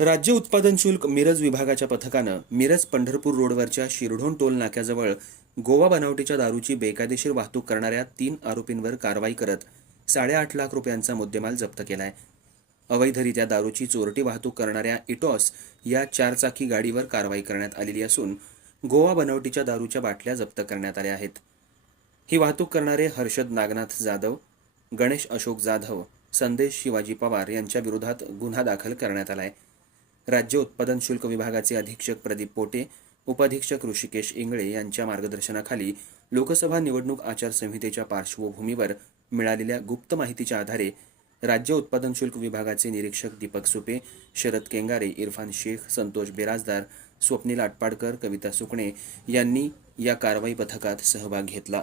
राज्य उत्पादन शुल्क मिरज विभागाच्या पथकानं मिरज पंढरपूर रोडवरच्या शिरढोण टोल नाक्याजवळ गोवा बनावटीच्या दारूची बेकायदेशीर वाहतूक करणाऱ्या 3 आरोपींवर कारवाई करत 8.5 लाख रुपयांचा मुद्देमाल जप्त केलाय. अवैधरित्या दारूची चोरटी वाहतूक करणाऱ्या इटॉस या 4 चाकी गाडीवर कारवाई करण्यात आलेली असून गोवा बनावटीच्या दारूच्या बाटल्या जप्त करण्यात आल्या आहेत. ही वाहतूक करणारे हर्षद नागनाथ जाधव, गणेश अशोक जाधव, संदेश शिवाजी पवार यांच्या विरोधात गुन्हा दाखल करण्यात आलाय. राज्य उत्पादन शुल्क विभागाचे अधीक्षक प्रदीप पोटे, उपाधीक्षक ऋषिकेश इंगळे यांच्या मार्गदर्शनाखाली लोकसभा निवडणूक आचारसंहितेच्या पार्श्वभूमीवर मिळालेल्या गुप्त माहितीच्या आधारे राज्य उत्पादन शुल्क विभागाचे निरीक्षक दीपक सुपे, शरद केंगारे, इरफान शेख, संतोष बेराजदार, स्वप्नील आटपाडकर, कविता सुकणे यांनी या कारवाई पथकात सहभाग घेतला.